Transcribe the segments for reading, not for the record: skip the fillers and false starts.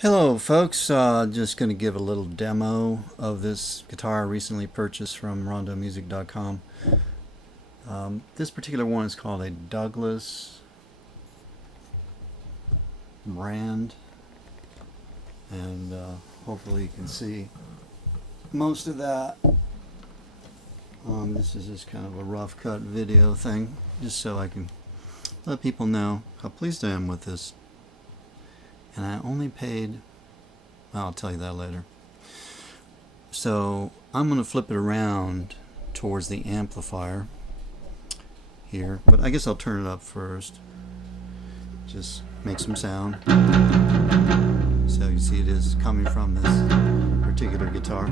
Hello folks, just going to give a little demo of this guitar I recently purchased from rondomusic.com. This particular one is called a Douglas brand, and hopefully you can see most of that. This is just kind of a rough cut video thing, just so I can let people know how pleased I am with this. And I only paid, I'll tell you that later. So I'm going to flip it around towards the amplifier here, but I guess I'll turn it up first. Just make some sound. So you see it is coming from this particular guitar.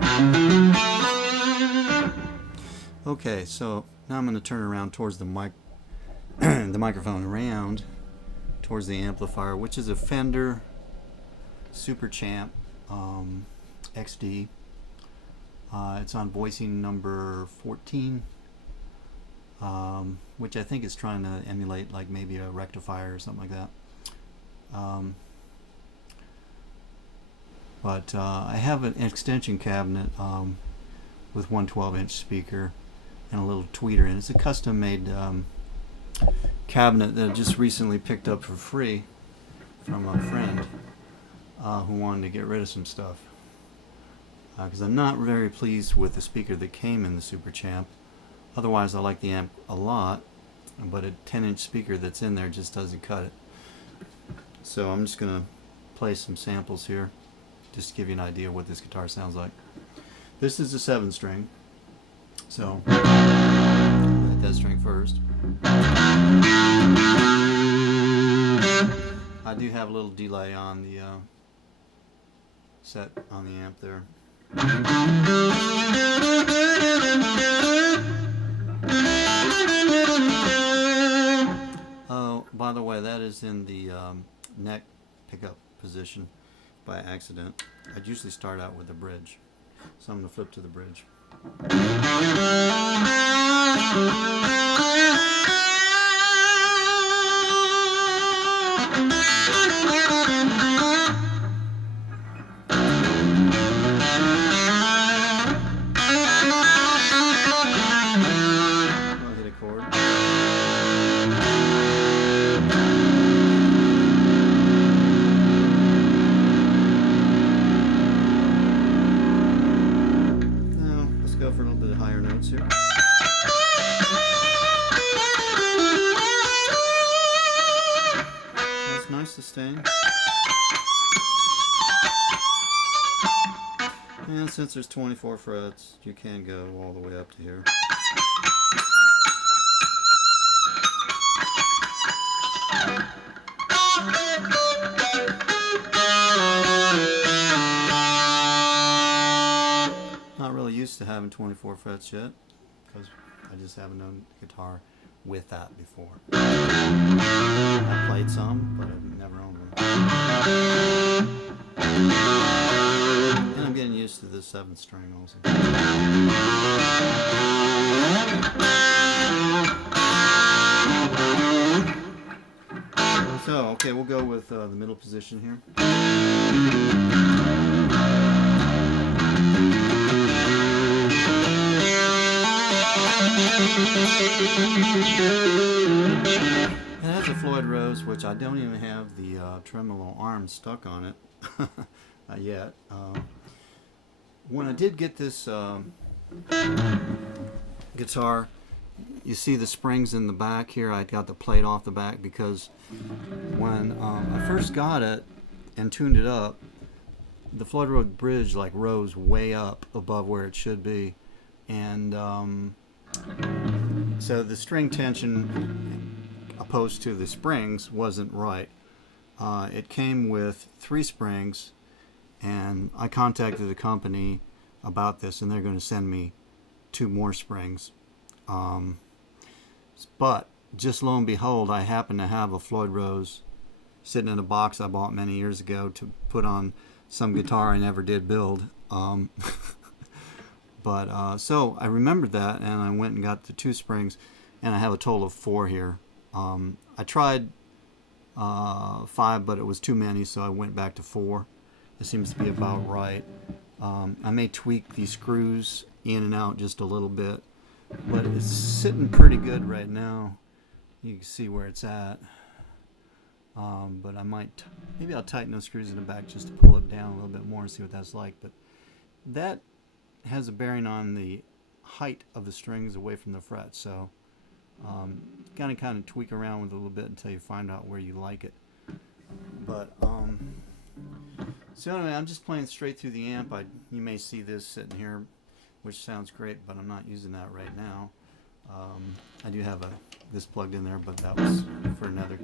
Okay, so now I'm going to turn it around towards the microphone around towards the amplifier, which is a Fender Super Champ XD. It's on voicing number 14, which I think is trying to emulate like maybe a rectifier or something like that. But I have an extension cabinet with one 12-inch speaker and a little tweeter, and it's a custom made cabinet that I just recently picked up for free from a friend who wanted to get rid of some stuff, because I'm not very pleased with the speaker that came in the Super Champ. Otherwise I like the amp a lot, but a 10-inch speaker that's in there just doesn't cut it. So I'm just going to play some samples here just to give you an idea of what this guitar sounds like. This is a 7-string, so hit that string first. I do have a little delay on the set on the amp there. Oh, by the way, that is in the neck pickup position by accident. I'd usually start out with the bridge, so I'm going to flip to the bridge. For a little bit of higher notes here. That's nice sustain. And since there's 24 frets, you can go all the way up to here. Not really used to having 24 frets yet, because I just haven't known guitar with that before. I played some, but I've never owned one. And I'm getting used to this 7-string also. So, okay, we'll go with the middle position here. It has a Floyd Rose, which I don't even have the tremolo arm stuck on it yet. When I did get this guitar, you see the springs in the back here. I got the plate off the back because when I first got it and tuned it up, the Floyd Rose bridge like rose way up above where it should be, and so the string tension opposed to the springs wasn't right. It came with 3 springs, and I contacted the company about this, and they're going to send me 2 more springs. But just lo and behold, I happen to have a Floyd Rose sitting in a box I bought many years ago to put on some guitar I never did build. So I remembered that, and I went and got the 2 springs, and I have a total of 4 here. I tried 5, but it was too many, so I went back to 4. It seems to be about right. I may tweak these screws in and out just a little bit, but it's sitting pretty good right now. You can see where it's at. But I might, maybe I'll tighten those screws in the back just to pull it down a little bit more and see what that's like. But that has a bearing on the height of the strings away from the frets. So kind of tweak around with it a little bit until you find out where you like it. But so anyway, I'm just playing straight through the amp. You may see this sitting here, which sounds great, but I'm not using that right now. I do have this plugged in there, but that was for another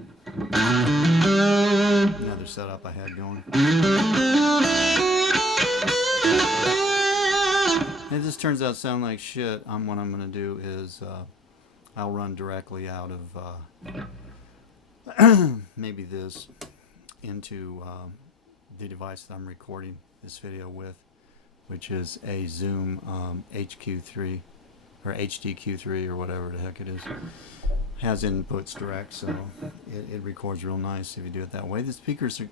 setup I had going. It just turns out to sound like shit. What I'm going to do is I'll run directly out of maybe this into the device that I'm recording this video with, which is a Zoom HQ3 or HDQ3 or whatever the heck it is. Has inputs direct, so it records real nice if you do it that way. The speakers the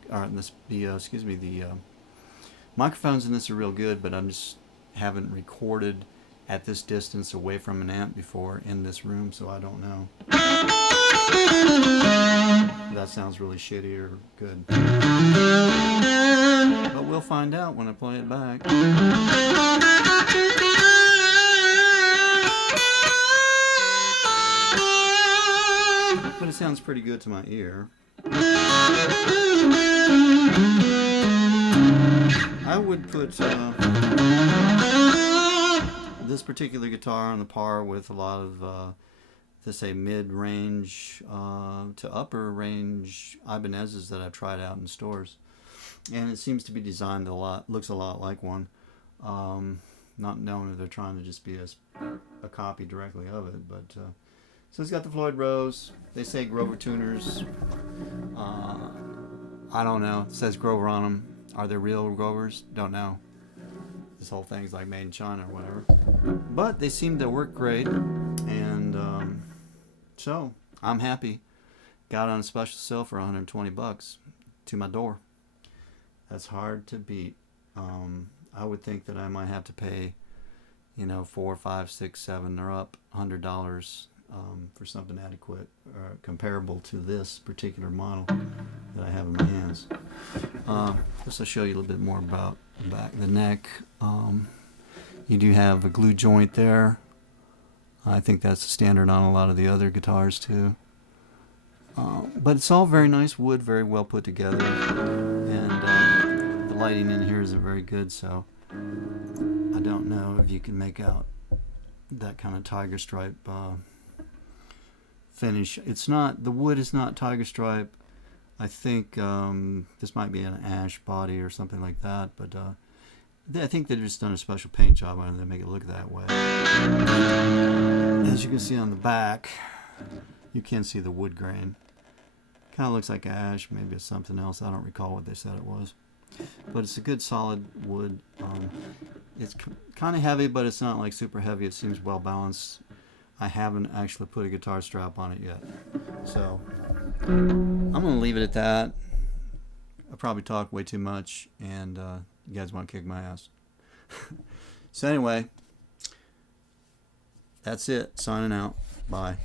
microphones in this are real good, but I just haven't recorded at this distance away from an amp before in this room, so I don't know. That sounds really shitty or good. But we'll find out when I play it back. But it sounds pretty good to my ear. I would put this particular guitar on the par with a lot of say mid-range to upper range Ibanez's that I've tried out in stores, and it seems to be designed looks a lot like one, not knowing that they're trying to just be a copy directly of it. But so it's got the Floyd Rose. They say Grover tuners. I don't know. It says Grover on them. Are they real Grovers? Don't know. This whole thing's like made in China or whatever. But they seem to work great, and so I'm happy. Got on a special sale for $120 to my door. That's hard to beat. I would think that I might have to pay, $4, $5, $6, $7 or up $100 for something adequate or comparable to this particular model that I have in my hands. Just to show you a little bit more about the neck. You do have a glue joint there. I think that's standard on a lot of the other guitars too. But it's all very nice wood, very well put together, and the lighting in here isn't very good, so I don't know if you can make out that kind of tiger stripe finish. The wood is not tiger stripe. I think this might be an ash body or something like that, but I think they've just done a special paint job on it to make it look that way. As you can see on the back, you can see the wood grain. Kind of looks like ash, maybe it's something else. I don't recall what they said it was. But it's a good solid wood. It's kind of heavy, but it's not like super heavy. It seems well balanced. I haven't actually put a guitar strap on it yet. So I'm going to leave it at that. I probably talked way too much, and you guys want to kick my ass. So anyway, that's it. Signing out. Bye.